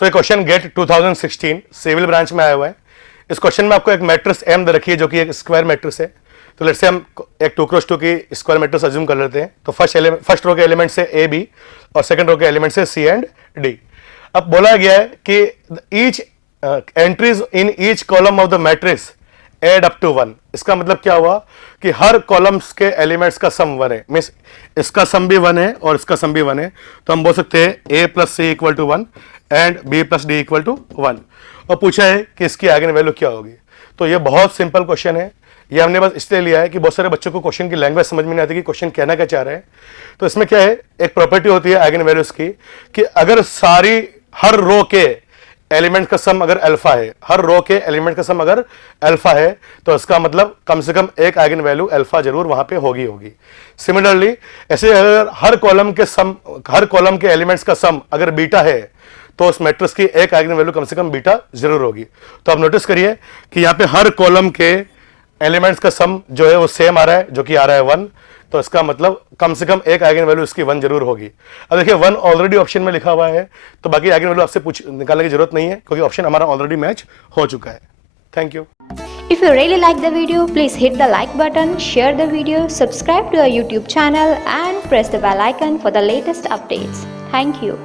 सो ये question gate 2016 civil branch में आया हुआ है। इस क्वेश्चन में आपको एक मैट्रिक्स एम दे रखी है जो कि एक स्क्वायर मैट्रिक्स है। तो लेट्स से हम एक 2x2 की स्क्वायर मैट्रिक्स अज्यूम कर लेते हैं। तो फर्स्ट रो के एलिमेंट से ए बी और सेकंड रो के एलिमेंट से सी एंड डी। अब बोला गया है कि each entries in each column of the matrix add up to 1। इसका मतलब क्या हुआ कि हर कॉलम्स के एलिमेंट्स का सम 1 है, मीन्स इसका सम भी 1 है और इसका सम भी 1 है। तो हम बोल सकते हैं a plus C equal to 1 and b plus D equal to 1। और पूछा है कि इसकी आइगन वैल्यू क्या होगी। तो ये बहुत सिंपल क्वेश्चन है। ये हमने बस इसलिए लिया है कि बहुत सारे बच्चों को क्वेश्चन की लैंग्वेज समझ में नहीं आती कि क्वेश्चन कहना क्या चाह रहे हैं। तो इसमें क्या है, एक प्रॉपर्टी होती है आइगन वैल्यूज की कि अगर हर रो के एलिमेंट का सम अगर अल्फा है, हर रो के एलिमेंट का सम अगर अल्फा है, तो इसका मतलब कम से कम एक आइगन वैल्यू अल्फा जरूर वहां पे होगी। सिमिलरली ऐसे अगर हर कॉलम के एलिमेंट्स का सम अगर बीटा है, तो उस मैट्रिक्स की एक आइगन वैल्यू कम से कम बीटा जरूर होगी। तो आप नोटिस करिए कि यहाँ पे हर कॉलम के एलिमेंट्स का सम जो है वो सेम आ रहा है, जो कि आ रहा है 1। तो इसका मतलब कम से कम एक आइगन वैल्यू इसकी 1 जरूर होगी। अब देखिए 1 ऑलरेडी ऑप्शन में लिखा हुआ है, तो बाकी आइगन वैल्यू आपसे निकालने की जरूरत नहीं है क्योंकि ऑप्शन हमारा ऑलरेडी मैच हो चुका है। Thank you. If you really like the video, please hit the like button, share the video, subscribe to our YouTube channel and press the bell icon for the latest updates. Thank you.